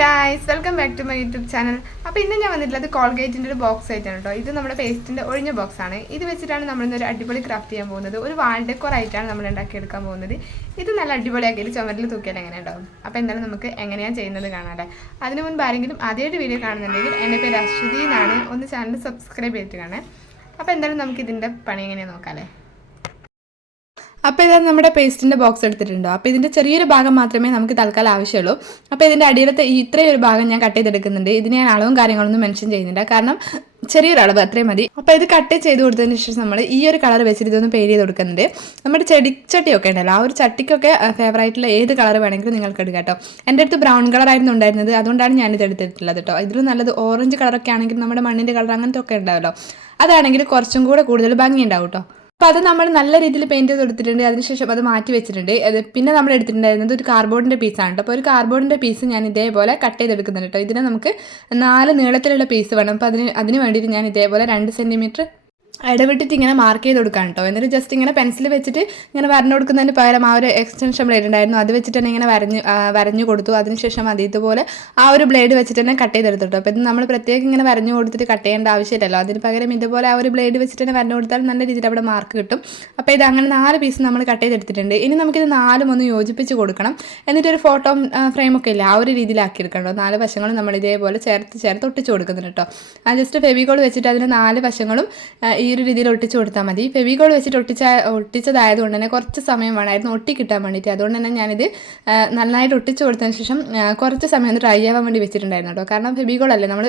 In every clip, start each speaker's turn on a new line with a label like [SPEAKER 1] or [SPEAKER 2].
[SPEAKER 1] Guys welcome back to my YouTube channel അപ്പോൾ ഇന്ന് ഞാൻ വന്നിട്ടുള്ളത് കോൾഗേറ്റിന്റെ ഒരു ബോക്സ് ആയിട്ടാണ് കേട്ടോ ഇത് നമ്മുടെ പേസ്റ്റിന്റെ ഒഴിഞ്ഞ ബോക്സ് ആണ്. ഇത് വെച്ചിട്ടാണ് നമ്മൾ ഇന്നൊരു അടിപൊളി ക്രാഫ്റ്റ് ചെയ്യാൻ പോകുന്നത്. ഒരു വാൾ ഡെക്കോർ ആയിട്ടാണ് നമ്മൾ ഉണ്ടാക്കിയെടുക്കാൻ പോകുന്നത്. ഇത് നല്ല അടിപൊളിയാക്കിയിട്ട് ചുമരിൽ തൂക്കിയാൽ എങ്ങനെ ഉണ്ടാവും അപ്പോൾ എന്തായാലും നമുക്ക് എങ്ങനെയാണ് ചെയ്യുന്നത് കാണാതെ അതിന് മുൻപ് ആരെങ്കിലും ആദ്യമായിട്ട് വീഡിയോ കാണുന്നുണ്ടെങ്കിൽ എന്റെ പേര് അശ്വതി എന്നാണ്. ഒന്ന് ചാനൽ സബ്സ്ക്രൈബ് ചെയ്തിട്ട് കാണേ അപ്പോൾ എന്തായാലും നമുക്ക് ഇതിന്റെ പണി എങ്ങനെയാണ് നോക്കാമല്ലേ അപ്പോൾ ഇതാണ് നമ്മുടെ പേസ്റ്റിന്റെ ബോക്സ് എടുത്തിട്ടുണ്ടോ. അപ്പോൾ ഇതിന്റെ ചെറിയൊരു ഭാഗം മാത്രമേ നമുക്ക് തൽക്കാലം ആവശ്യമുള്ളൂ. അപ്പോൾ ഇതിന്റെ അടിയിലത്തെ ഇത്രയും ഒരു ഭാഗം ഞാൻ കട്ട് ചെയ്തെടുക്കുന്നുണ്ട്. ഇതിന് ഞാൻ അളവും കാര്യങ്ങളൊന്നും മെൻഷൻ ചെയ്യുന്നില്ല. കാരണം ചെറിയൊരു അളവ് അത്രയും മതി. അപ്പോൾ ഇത് കട്ട് ചെയ്ത് കൊടുത്തതിന് ശേഷം നമ്മൾ ഈ ഒരു കളർ വെച്ചിട്ട് ഇതൊന്ന് പെയിന്റ് ചെയ്ത് കൊടുക്കുന്നുണ്ട്. നമ്മുടെ ചെടിച്ചട്ടിയൊക്കെ ഉണ്ടല്ലോ ആ ഒരു ചട്ടിക്കൊക്കെ ഫേവറായിട്ടുള്ള ഏത് കളർ വേണമെങ്കിലും നിങ്ങൾക്ക് എടുക്കാം കേട്ടോ. എന്റെ അടുത്ത് ബ്രൗൺ കളർ ആയിരുന്നു ഉണ്ടായിരുന്നത്. അതുകൊണ്ടാണ് ഞാനിത് എടുത്തിട്ടുള്ളത് കേട്ടോ. ഇതിലും നല്ലത് ഓറഞ്ച് കളറൊക്കെ ആണെങ്കിൽ നമ്മുടെ മണ്ണിന്റെ കളർ അങ്ങനത്തെ ഒക്കെ ഉണ്ടാവല്ലോ. അതാണെങ്കിൽ കുറച്ചും കൂടെ കൂടുതൽ ഭംഗി ഉണ്ടാവും കേട്ടോ. അപ്പോൾ അത് നമ്മൾ നല്ല രീതിയിൽ പെയിന്റ് ചെയ്ത് കൊടുത്തിട്ടുണ്ട് അതിനുശേഷം അത് മാറ്റി വെച്ചിട്ടുണ്ട്. അത് പിന്നെ നമ്മൾ എടുത്തിട്ടുണ്ടായിരുന്നത് ഒരു കാർബോർഡിന്റെ പീസാണ് കേട്ടോ അപ്പോൾ ഒരു കാർബോർഡിന്റെ പീസ് ഞാൻ ഇതേപോലെ കട്ട് ചെയ്തെടുക്കുന്നുണ്ട് കേട്ടോ ഇതിനെ നമുക്ക് നാല് നീളത്തിലുള്ള പീസ് വേണം. അപ്പോൾ അതിന് അതിന് വേണ്ടിയിട്ട് ഞാൻ ഇതേപോലെ രണ്ട് സെന്റിമീറ്റർ ഇടവിട്ടിട്ട് ഇങ്ങനെ മാർക്ക് ചെയ്ത് കൊടുക്കാൻ കേട്ടോ എന്നിട്ട് ജസ്റ്റ് ഇങ്ങനെ പെൻസിൽ വെച്ചിട്ട് ഇങ്ങനെ വരഞ്ഞു കൊടുക്കുന്നതിന് പകരം ആ ഒരു എക്സ്റ്റൻഷൻ ബ്ലേഡ് ഉണ്ടായിരുന്നു. അത് വെച്ചിട്ട് തന്നെ ഇങ്ങനെ വരഞ്ഞ് വരഞ്ഞു കൊടുത്തു. അതിനുശേഷം അത് ഇതുപോലെ ആ ഒരു ബ്ലേഡ് വെച്ചിട്ട് തന്നെ കട്ട് ചെയ്തെടുത്തു കേട്ടോ അപ്പോൾ ഇത് നമ്മൾ പ്രത്യേകം ഇങ്ങനെ വരഞ്ഞു കൊടുത്തിട്ട് കട്ട് ചെയ്യേണ്ട ആവശ്യമില്ലല്ലോ. അതിന് പകരം ഇതുപോലെ ആ ഒരു ബ്ലേഡ് വെച്ചിട്ട് തന്നെ വരഞ്ഞു കൊടുത്താൽ നല്ല രീതിയിൽ അവിടെ മാർക്ക് കിട്ടും. അപ്പോൾ ഇത് അങ്ങനെ നാല് പീസ് നമ്മൾ കട്ട് ചെയ്തെടുത്തിട്ടുണ്ട് ഇനി നമുക്കിത് നാലും ഒന്ന് യോജിപ്പിച്ച് കൊടുക്കണം. എന്നിട്ട് ഒരു ഫോട്ടോ ഫ്രെയിമൊക്കെ ഇല്ല ആ ഒരു രീതിയിലാക്കി എടുക്കണം നാല് വശങ്ങളും നമ്മൾ ഇതേപോലെ ചേർത്ത് ചേർത്ത് ഒട്ടിച്ച് കൊടുക്കുന്നുണ്ട് കേട്ടോ ആ ജസ്റ്റ് ഫെവികോൾ വെച്ചിട്ട് അതിന് നാല് വശങ്ങളും ഈ ഒരു രീതിയിൽ ഒട്ടിച്ച് കൊടുത്താൽ മതി. ഫെവികോൾ വെച്ചിട്ട് ഒട്ടിച്ച ഒട്ടിച്ചതായതുകൊണ്ട് തന്നെ കുറച്ച് സമയം വേണമായിരുന്നു ഒട്ടി കിട്ടാൻ വേണ്ടിയിട്ട്. അതുകൊണ്ട് തന്നെ ഞാനിത് നന്നായിട്ട് ഒട്ടിച്ച് കൊടുത്തതിന് ശേഷം കുറച്ച് സമയം ഒന്ന് ഡ്രൈ ആവാൻ വേണ്ടി വെച്ചിട്ടുണ്ടായിരുന്നു കേട്ടോ. കാരണം ഫെബികോൾ അല്ലേ നമ്മൾ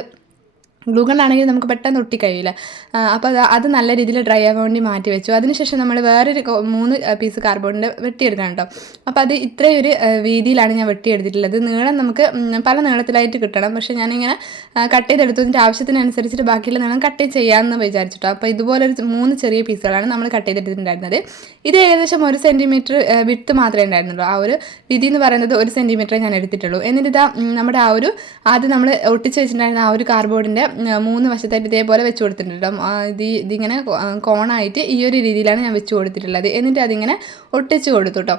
[SPEAKER 1] ഗ്ലൂഗൺ ആണെങ്കിൽ നമുക്ക് പെട്ടെന്ന് ഒട്ടി കഴിയില്ല. അപ്പോൾ അത് അത് നല്ല രീതിയിൽ ഡ്രൈ ആവാൻ വേണ്ടി മാറ്റി വെച്ചു. അതിനുശേഷം നമ്മൾ വേറൊരു മൂന്ന് പീസ് കാർബോണിന്റെ വെട്ടിയെടുക്കണം കേട്ടോ. അപ്പോൾ അത് ഇത്രയും ഒരു വീതിയിലാണ് ഞാൻ വെട്ടിയെടുത്തിട്ടുള്ളത്. നീളം നമുക്ക് പല നീളത്തിലായിട്ട് കിട്ടണം. പക്ഷേ ഞാനിങ്ങനെ കട്ട് ചെയ്തെടുത്തതിന്റെ ആവശ്യത്തിനനുസരിച്ചിട്ട് ബാക്കിയുള്ള നീളം കട്ട് ചെയ്യാമെന്ന് വിചാരിച്ചിട്ടോ. അപ്പോൾ ഇതുപോലൊരു മൂന്ന് ചെറിയ പീസുകളാണ് നമ്മൾ കട്ട് ചെയ്തെടുത്തിട്ടുണ്ടായിരുന്നത്. ഇത് ഏകദേശം ഒരു സെന്റിമീറ്റർ വിട്ട് മാത്രമേ ഉണ്ടായിരുന്നുള്ളൂ. ആ ഒരു വിധി എന്ന് പറയുന്നത് ഒരു സെന്റിമീറ്ററേ ഞാൻ എടുത്തിട്ടുള്ളൂ. എന്നിട്ട് ഇതാ നമ്മുടെ ആ ഒരു ആദ്യം നമ്മൾ ഒട്ടിച്ച് വെച്ചിട്ടുണ്ടായിരുന്ന ആ ഒരു കാർഡ്ബോർഡിന്റെ മൂന്ന് വശത്തായിട്ട് ഇതേപോലെ വെച്ച് കൊടുത്തിട്ടുണ്ട് ഇത് ഇതിങ്ങനെ കോണായിട്ട് ഈ ഒരു രീതിയിലാണ് ഞാൻ വെച്ച് കൊടുത്തിട്ടുള്ളത്. എന്നിട്ട് അതിങ്ങനെ ഒട്ടിച്ച് കൊടുത്തു കേട്ടോ.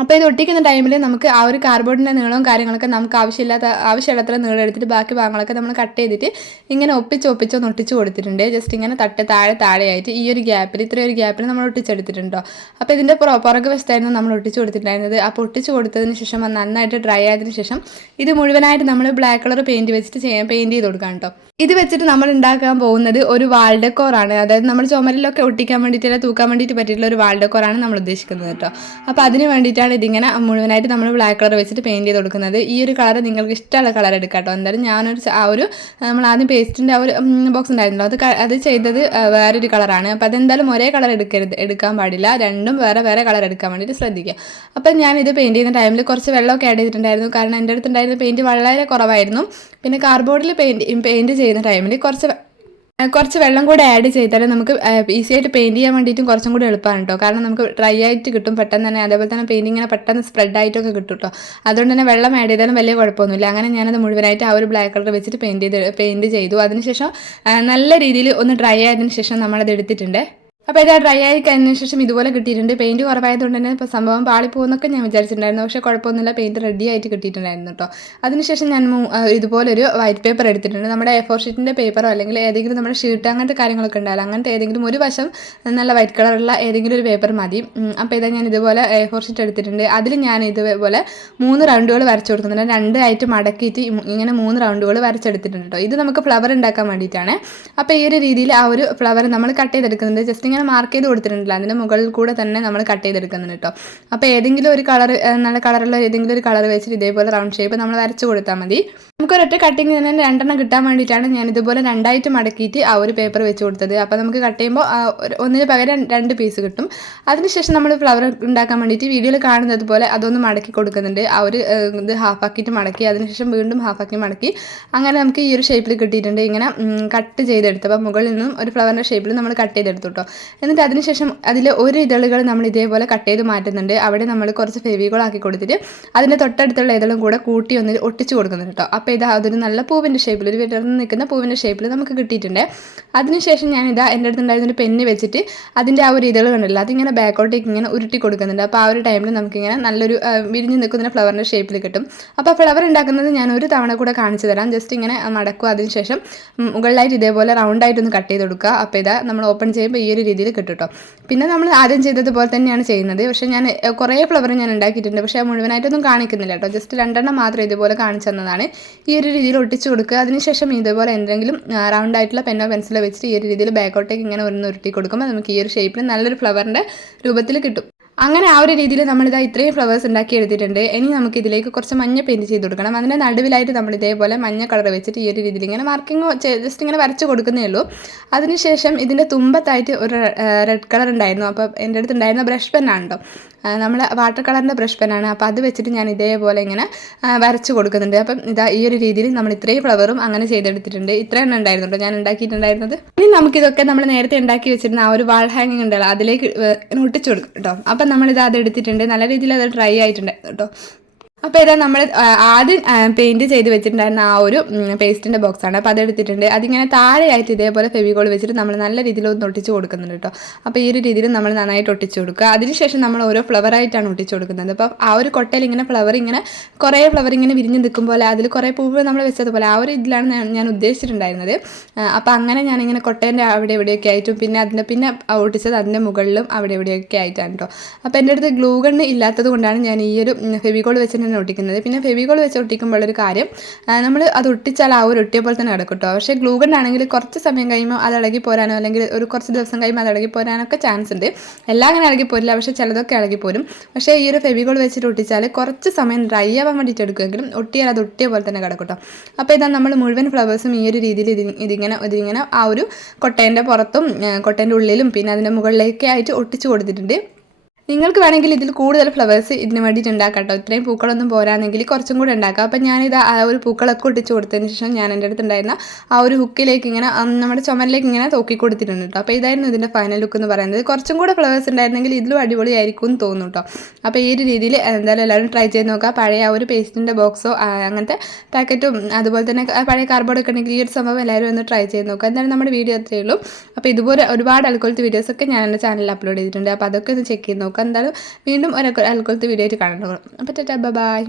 [SPEAKER 1] അപ്പോൾ ഇത് ഒട്ടിക്കുന്ന ടൈമിൽ നമുക്ക് ആ ഒരു കാർബോർഡിന്റെ നീളവും കാര്യങ്ങളൊക്കെ നമുക്ക് ആവശ്യമില്ലാത്ത ആവശ്യമില്ലാത്ത നീളം എടുത്തിട്ട് ബാക്കി ഭാഗങ്ങളൊക്കെ നമ്മൾ കട്ട് ചെയ്തിട്ട് ഇങ്ങനെ ഒപ്പിച്ച് ഒപ്പിച്ച് ഒന്ന് ഒട്ടിച്ച് കൊടുത്തിട്ടുണ്ട്. ജസ്റ്റ് ഇങ്ങനെ തട്ട് താഴെ താഴെയായിട്ട് ഈ ഒരു ഗ്യാപ്പിൽ ഇത്രയും ഒരു ഗ്യാപ്പിൽ നമ്മൾ ഒട്ടിച്ചെടുത്തിട്ടുണ്ടോ? അപ്പോൾ ഇതിന്റെ പുറ പുറകു വശത്തായിരുന്നു നമ്മൾ ഒട്ടിച്ച് കൊടുത്തിട്ടുണ്ടായിരുന്നത്. അപ്പോൾ ഒട്ടിച്ച് കൊടുത്തതിന് ശേഷം നന്നായിട്ട് ഡ്രൈ ആയതിനു ശേഷം ഇത് മുഴുവനായിട്ട് നമ്മൾ ബ്ലാക്ക് കളർ പെയിന്റ് വെച്ചിട്ട് ചെയ്യാൻ പെയിന്റ് ചെയ്ത് കൊടുക്കാം കേട്ടോ. ഇത് വെച്ചിട്ട് നമ്മൾ ഉണ്ടാക്കാൻ പോകുന്നത് ഒരു വാൾഡക്കോറാണ്. അതായത് നമ്മൾ ചുമരിലൊക്കെ ഒട്ടിക്കാൻ വേണ്ടിയിട്ട് തൂക്കാൻ വേണ്ടിയിട്ട് പറ്റിയിട്ടുള്ള ഒരു വാൾഡക്കോർ ആണ് നമ്മൾ ഉദ്ദേശിക്കുന്നത് കേട്ടോ. അപ്പോൾ അതിന് വേണ്ടിയിട്ടാണ് ഇതിങ്ങനെ മുഴുവനായിട്ട് നമ്മൾ ബ്ലാക്ക് കളർ വെച്ചിട്ട് പെയിന്റ് ചെയ്ത് കൊടുക്കുന്നത്. ഈ ഒരു കളർ നിങ്ങൾക്ക് ഇഷ്ടമുള്ള കളർ എടുക്കാം കേട്ടോ. എന്തായാലും ഞാനൊരു ആ ഒരു നമ്മൾ ആദ്യം പേസ്റ്റിന്റെ ആ ഒരു ബോക്സ് ഉണ്ടായിരുന്നല്ലോ. അത് അത് ചെയ്തത് വേറൊരു കളറാണ്. അപ്പോൾ അതെന്തായാലും ഒരേ കളർ എടുക്കരുത് എടുക്കാൻ പാടില്ല. രണ്ടും വേറെ വേറെ കളർ എടുക്കാൻ വേണ്ടിയിട്ട് ശ്രദ്ധിക്കുക. അപ്പം ഞാൻ ഇത് പെയിന്റ് ചെയ്യുന്ന ടൈമിൽ കുറച്ച് വെള്ളമൊക്കെ ആഡ് ചെയ്തിട്ടുണ്ടായിരുന്നു. കാരണം എന്റെ അടുത്തുണ്ടായിരുന്ന പെയിന്റ് വളരെ കുറവായിരുന്നു. പിന്നെ കാർഡ്ബോർഡിൽ പെയിന്റ് പെയിന്റ് ചെയ്യുന്ന ടൈമിൽ കുറച്ച് കുറച്ച് വെള്ളം കൂടെ ആഡ് ചെയ്താൽ നമുക്ക് ഈസി ആയിട്ട് പെയിന്റ് ചെയ്യാൻ വേണ്ടിയിട്ടും കുറച്ചും കൂടി എളുപ്പമാണ് കേട്ടോ കാരണം നമുക്ക് ഡ്രൈ ആയിട്ട് കിട്ടും പെട്ടെന്ന് തന്നെ. അതേപോലെ തന്നെ പെയിന്റ് ഇങ്ങനെ പെട്ടെന്ന് സ്പ്രെഡ് ആയിട്ടൊക്കെ കിട്ടും കേട്ടോ അതുകൊണ്ട് തന്നെ വെള്ളം ആഡ് ചെയ്താലും വലിയ കുഴപ്പമൊന്നുമില്ല. അങ്ങനെ ഞാനത് മുഴുവനായിട്ട് ആ ഒരു ബ്ലാക്ക് കളർ വെച്ചിട്ട് പെയിന്റ് ചെയ്ത് പെയിന്റ് ചെയ്തു. അതിനുശേഷം നല്ല രീതിയിൽ ഒന്ന് ഡ്രൈ ആയതിനു ശേഷം നമ്മളത് എടുത്തിട്ടുണ്ട്. അപ്പോൾ ഇത് ഡ്രൈ ആയി കഴിഞ്ഞതിന് ശേഷം ഇതുപോലെ കിട്ടിയിട്ടുണ്ട്. പെയിന്റ് കുറവായതുകൊണ്ട് തന്നെ ഇപ്പോൾ സംഭവം പാളിപ്പോകുന്നൊക്കെ ഞാൻ വിചാരിച്ചിട്ടുണ്ടായിരുന്നു. പക്ഷെ കുഴപ്പമൊന്നുമില്ല പെയിന്റ് റെഡി ആയിട്ട് കിട്ടിയിട്ടുണ്ടായിരുന്നു കേട്ടോ അതിനുശേഷം ഞാൻ ഇതുപോലെ ഒരു വൈറ്റ് പേപ്പർ എടുത്തിട്ടുണ്ട്. നമ്മുടെ എ ഫോർ ഷീറ്റിന്റെ പേപ്പറോ അല്ലെങ്കിൽ ഏതെങ്കിലും നമ്മുടെ ഷീറ്റ് അങ്ങനത്തെ കാര്യങ്ങളൊക്കെ ഉണ്ടാവില്ല? അങ്ങനത്തെ ഏതെങ്കിലും ഒരു വശം നല്ല വൈറ്റ് കളറുള്ള ഏതെങ്കിലും ഒരു പേപ്പർ മതി. അപ്പൊ അപ്പോൾ ഇതാ ഞാൻ ഇതുപോലെ എ ഫോർ ഷീറ്റ് എടുത്തിട്ടുണ്ട്. അതിൽ ഞാൻ ഇതുപോലെ മൂന്ന് റൗണ്ടുകൾ വരച്ചു കൊടുക്കുന്നുണ്ട്. രണ്ടായിട്ട് മടക്കിയിട്ട് ഇങ്ങനെ മൂന്ന് റൗണ്ടുകൾ വരച്ചെടുത്തിട്ടുണ്ട് കേട്ടോ ഇത് നമുക്ക് ഫ്ലവർ ഉണ്ടാക്കാൻ വേണ്ടിയിട്ടാണ്. അപ്പോൾ ഈ ഒരു രീതിയിൽ ആ ഒരു ഫ്ലവർ നമ്മൾ കട്ട് ചെയ്തെടുക്കുന്നുണ്ട്. ജസ്റ്റ് ഇങ്ങനെ മാർക്ക് ചെയ്ത് കൊടുത്തിട്ടുണ്ടല്ലോ. അതിന്റെ മുകളിൽ കൂടെ തന്നെ നമ്മൾ കട്ട് ചെയ്തെടുക്കുന്നുണ്ട് കേട്ടോ. അപ്പോൾ ഏതെങ്കിലും ഒരു കളർ നല്ല കളറുള്ള ഏതെങ്കിലും ഒരു കളർ വെച്ചിട്ട് ഇതേപോലെ റൗണ്ട് ഷേപ്പ് നമ്മൾ വരച്ച് കൊടുത്താൽ മതി. നമുക്ക് ഒരൊറ്റ കട്ടിങ് തന്നെ രണ്ടെണ്ണം കിട്ടാൻ വേണ്ടിയിട്ടാണ് ഞാൻ ഇതുപോലെ രണ്ടായിട്ട് മടക്കിയിട്ട് ആ ഒരു പേപ്പർ വെച്ച് കൊടുത്തത്. അപ്പോൾ നമുക്ക് കട്ട് ചെയ്യുമ്പോൾ ഒന്നിന് പകരം രണ്ട് പീസ് കിട്ടും. അതിനുശേഷം നമ്മൾ ഫ്ലവർ ഉണ്ടാക്കാൻ വേണ്ടിയിട്ട് വീഡിയോയിൽ കാണുന്നത് പോലെ അതൊന്ന് മടക്കി കൊടുക്കുന്നുണ്ട്. ആ ഒരു ഇത് ഹാഫ് ആക്കിയിട്ട് മടക്കി അതിനുശേഷം വീണ്ടും ഹാഫ് ആക്കി മടക്കി. അങ്ങനെ നമുക്ക് ഈ ഒരു ഷേപ്പിൽ കിട്ടിയിട്ടുണ്ട്. ഇങ്ങനെ കട്ട് ചെയ്തെടുത്ത്. അപ്പോൾ മുകളിൽ നിന്നും ഒരു ഫ്ലവറിന്റെ ഷേപ്പിൽ നമ്മൾ കട്ട് ചെയ്തെടുത്തു കേട്ടോ എന്നിട്ട് അതിനുശേഷം അതിൽ ഒരു ഇതളുകൾ നമ്മൾ ഇതേപോലെ കട്ട് ചെയ്ത് മാറ്റുന്നുണ്ട്. അവിടെ നമ്മൾ കുറച്ച് ഫെവികോളാക്കി കൊടുത്തിട്ട് അതിന്റെ തൊട്ടടുത്തുള്ള ഇതളും കൂടെ കൂട്ടി ഒന്ന് ഒട്ടിച്ച് കൊടുക്കുന്നുണ്ട് കേട്ടോ അപ്പോൾ ഇതാ അതൊരു നല്ല പൂവിന്റെ ഷേപ്പിൽ ഒരു വിടർന്ന് നിൽക്കുന്ന പൂവിന്റെ ഷേപ്പിൽ നമുക്ക് കിട്ടിയിട്ടുണ്ട്. അതിനുശേഷം ഞാൻ ഇതാ എന്റെ അടുത്ത് ഉണ്ടായിരുന്ന ഒരു പെന്ന് വെച്ചിട്ട് അതിന്റെ ആ ഒരു ഇതൾ കണ്ടല്ലോ അതിങ്ങനെ ബാക്കോട്ടേക്ക് ഇങ്ങനെ ഉരുട്ടി കൊടുക്കുന്നുണ്ട്. അപ്പോൾ ആ ഒരു ടൈമിൽ നമുക്കിങ്ങനെ നല്ലൊരു വിരിഞ്ഞ് നിൽക്കുന്ന ഫ്ലവറിന്റെ ഷേപ്പിൽ കിട്ടും. അപ്പോൾ ഫ്ലവർ ഉണ്ടാക്കുന്നത് ഞാൻ ഒരു തവണ കൂടെ കാണിച്ചു തരാം. ജസ്റ്റ് ഇങ്ങനെ മടക്കുക അതിനുശേഷം മുകളിലായിട്ട് ഇതേപോലെ റൗണ്ടായിട്ടൊന്ന് കട്ട് ചെയ്ത് കൊടുക്കുക. അപ്പോൾ ഇതാ നമ്മൾ ഓപ്പൺ ചെയ്യുമ്പോൾ ഈ ഒരു രീതിയിൽ കിട്ടും പിന്നെ നമ്മൾ ആദ്യം ചെയ്തതുപോലെ തന്നെയാണ് ചെയ്യുന്നത്. പക്ഷേ ഞാൻ കുറേ ഫ്ലവർ ഞാൻ ഉണ്ടാക്കിയിട്ടുണ്ട്. പക്ഷേ മുഴുവനായിട്ടൊന്നും കാണിക്കുന്നില്ല കേട്ടോ ജസ്റ്റ് രണ്ടെണ്ണം മാത്രം ഇതുപോലെ കാണിച്ചു തന്നതാണ്. ഈ ഒരു രീതിയിൽ ഒട്ടിച്ച് കൊടുക്കുക. അതിനുശേഷം ഇതേപോലെ എന്തെങ്കിലും റൗണ്ട് ആയിട്ടുള്ള പെന്നോ പെൻസിലോ വെച്ചിട്ട് ഈ ഒരു രീതിയിൽ ബാക്കോട്ടേക്ക് ഇങ്ങനെ ഒന്ന് ഉരുട്ടി കൊടുക്കുമ്പോൾ നമുക്ക് ഈ ഒരു ഷേപ്പിൽ നല്ലൊരു ഫ്ലവറിന്റെ രൂപത്തിൽ കിട്ടും. അങ്ങനെ ആ ഒരു രീതിയിൽ നമ്മളിതാ ഇത്രയും ഫ്ലവേഴ്സ് ഉണ്ടാക്കി എടുത്തിട്ടുണ്ട്. ഇനി നമുക്ക് ഇതിലേക്ക് കുറച്ച് മഞ്ഞ പെയിന്റ് ചെയ്ത് കൊടുക്കണം. അതിന്റെ നടുവിലായിട്ട് നമ്മൾ ഇതേപോലെ മഞ്ഞ കളർ വെച്ചിട്ട് ഈ ഒരു രീതിയിൽ ഇങ്ങനെ മാർക്കിങ് ജസ്റ്റ് ഇങ്ങനെ വരച്ച് കൊടുക്കുന്നേ ഉള്ളൂ. അതിനുശേഷം ഇതിന്റെ തുമ്പത്തായിട്ട് ഒരു റെഡ് കളർ ഉണ്ടായിരുന്നു. അപ്പോൾ എന്റെ അടുത്ത് ഉണ്ടായിരുന്ന ബ്രഷ് പെന്നാണല്ലോ നമ്മൾ വാട്ടർ കളറിന്റെ ബ്രഷ് പെന്നാണ് അപ്പോൾ അത് വെച്ചിട്ട് ഞാൻ ഇതേപോലെ ഇങ്ങനെ വരച്ച് കൊടുക്കുന്നുണ്ട്. അപ്പം ഇതാ ഈ ഒരു രീതിയിൽ നമ്മൾ ഇത്രയും ഫ്ലവറും അങ്ങനെ ചെയ്തെടുത്തിട്ടുണ്ട്. ഇത്ര എണ്ണം ഉണ്ടായിരുന്നു ഞാൻ ഉണ്ടാക്കിയിട്ടുണ്ടായിരുന്നത്. ഇനി നമുക്കിതൊക്കെ നമ്മൾ നേരത്തെ ഉണ്ടാക്കി വെച്ചിരുന്ന ആ ഒരു വാൾ ഹാങ്ങിങ് ഉണ്ടല്ലോ അതിലേക്ക് ഒട്ടിച്ചു കൊടുക്കും കേട്ടോ അപ്പം നമ്മളിത് അത് എടുത്തിട്ടുണ്ട് നല്ല രീതിയിൽ അത് ഡ്രൈ ആയിട്ടുണ്ട് കേട്ടോ. അപ്പോൾ ഇതാ നമ്മൾ ആദ്യം പെയിന്റ് ചെയ്ത് വെച്ചിട്ടുണ്ടായിരുന്ന ആ ഒരു പേസ്റ്റിന്റെ ബോക്സാണ് അപ്പോൾ അതെടുത്തിട്ടുണ്ട്. അതിങ്ങനെ താഴെയായിട്ട് ഇതേപോലെ ഫെവികോൾ വെച്ചിട്ട് നമ്മൾ നല്ല രീതിയിൽ ഒന്ന് ഒട്ടിച്ച് കൊടുക്കുന്നുണ്ട് കേട്ടോ അപ്പോൾ ഈ ഒരു രീതിയിൽ നമ്മൾ നന്നായിട്ട് ഒട്ടിച്ച് കൊടുക്കുക. അതിനുശേഷം നമ്മൾ ഓരോ ഫ്ലവറായിട്ടാണ് ഒട്ടിച്ച് കൊടുക്കുന്നത്. അപ്പോൾ ആ ഒരു കൊട്ടയിൽ ഇങ്ങനെ ഫ്ലവർ ഇങ്ങനെ കുറേ ഫ്ലവർ ഇങ്ങനെ വിരിഞ്ഞ് നിൽക്കും പോലെ അതിൽ കുറേ പൂവ് നമ്മൾ വെച്ചതുപോലെ ആ ഒരു ഇതിലാണ് ഞാൻ- ഉദ്ദേശിച്ചിട്ടുണ്ടായിരുന്നത്. അപ്പോൾ അങ്ങനെ ഞാനിങ്ങനെ കൊട്ടേന്റെ അവിടെ എവിടെയൊക്കെ ആയിട്ടും പിന്നെ അതിന്റെ പിന്നെ ഒട്ടിച്ചത് അതിന്റെ മുകളിലും അവിടെ എവിടെയൊക്കെ ആയിട്ടാണ് കേട്ടോ അപ്പോൾ എന്റെ അടുത്ത് ഗ്ലൂ ഇല്ലാത്തത് കൊണ്ടാണ് ഞാൻ ഈ ഒരു ഫെവികോൾ വെച്ച് തന്നെ ഒട്ടിക്കുന്നത്. പിന്നെ ഫെവികോൾ വെച്ച് ഒട്ടിക്കുമ്പോൾ ഒരു കാര്യം നമ്മൾ അത് ഒട്ടിച്ചാൽ ആ ഒരു ഒട്ടിയ പോലെ തന്നെ കിടക്കും കേട്ടോ പക്ഷേ ഗ്ലൂഗണ്ടാണെങ്കിൽ കുറച്ച് സമയം കഴിയുമ്പോൾ അത് ഇളകി പോരാനോ അല്ലെങ്കിൽ ഒരു കുറച്ച് ദിവസം കഴിയുമ്പോൾ അത് ഇളകി പോരാനൊക്കെ ചാൻസ് ഉണ്ട്. എല്ലാം അങ്ങനെ ഇളകി പോരില്ല പക്ഷേ ചിലതൊക്കെ ഇളകി പോരും. പക്ഷേ ഈ ഒരു ഫെവികോൾ വെച്ചിട്ട് ഒട്ടിച്ചാൽ കുറച്ച് സമയം ഡ്രൈ ആവാൻ വേണ്ടിയിട്ട് എടുക്കുമെങ്കിലും ഒട്ടിയാൽ അത് ഒട്ടിയ പോലെ തന്നെ കിടക്കും കേട്ടോ അപ്പോൾ ഇതാ നമ്മൾ മുഴുവൻ ഫ്ലവേഴ്സും ഈ ഒരു രീതിയിൽ ഇത് ഇതിങ്ങനെ ഇതിങ്ങനെ ആ ഒരു കൊട്ടേന്റെ പുറത്തും കൊട്ടേന്റെ ഉള്ളിലും പിന്നെ അതിന്റെ മുകളിലേക്ക് ആയിട്ട് ഒട്ടിച്ച് കൊടുത്തിട്ടുണ്ട്. നിങ്ങൾക്ക് വേണമെങ്കിൽ ഇതിൽ കൂടുതൽ ഫ്ലവേഴ്സ് ഇതിന് വേണ്ടിയിട്ട് ഉണ്ടാക്കാം കേട്ടോ ഇത്രയും പൂക്കളൊന്നും പോരാണെങ്കിൽ കുറച്ചും കൂടെ ഉണ്ടാക്കാം. അപ്പം ഞാനിത് ആ ഒരു പൂക്കളൊക്കെ ഒട്ടിച്ച് കൊടുത്തതിന് ശേഷം ഞാൻ എന്റെ അടുത്തുണ്ടായിരുന്ന ആ ഒരു ഹുക്കിലേക്ക് ഇങ്ങനെ നമ്മുടെ ചുമലിലേക്ക് ഇങ്ങനെ തോക്കി കൊടുത്തിട്ടുണ്ട് കേട്ടോ അപ്പോൾ ഇതായിരുന്നു ഇതിന്റെ ഫൈനൽ ലുക്ക് എന്ന് പറയുന്നത്. കുറച്ചും കൂടെ ഫ്ലവേഴ്സ് ഉണ്ടായിരുന്നെങ്കിൽ ഇതിലും അടിപൊളിയായിരിക്കും എന്ന് തോന്നുന്നു കേട്ടോ അപ്പോൾ ഈ ഒരു രീതിയിൽ എന്തായാലും എല്ലാവരും ട്രൈ ചെയ്ത് നോക്കുക. പഴയ ആ ഒരു പേസ്റ്റിന്റെ ബോക്സോ അങ്ങനത്തെ പാക്കറ്റും അതുപോലെ തന്നെ പഴയ കാർഡ്ബോർഡ് ഒക്കെ ഉണ്ടെങ്കിൽ ഈ ഒരു സംഭവം എല്ലാവരും ഒന്ന് ട്രൈ ചെയ്ത് നോക്കുക. എന്തായാലും നമ്മുടെ വീഡിയോ അത്രയേ ഉള്ളൂ. അപ്പോൾ ഇതുപോലെ ഒരുപാട് അൽക്കൊലത്ത് വീഡിയോസൊക്കെ ഞാൻ എന്റെ ചാനലിൽ അപ്ലോഡ് ചെയ്തിട്ടുണ്ട്. അപ്പോൾ അതൊക്കെ ഒന്ന് ചെക്ക് ചെയ്ത് നോക്കുക. എന്തായാലും വീണ്ടും ഒരു അൽക്കൊലത്ത് വീഡിയോ ആയിട്ട് കാണണം അപ്പോൾ ടാറ്റാ ബൈ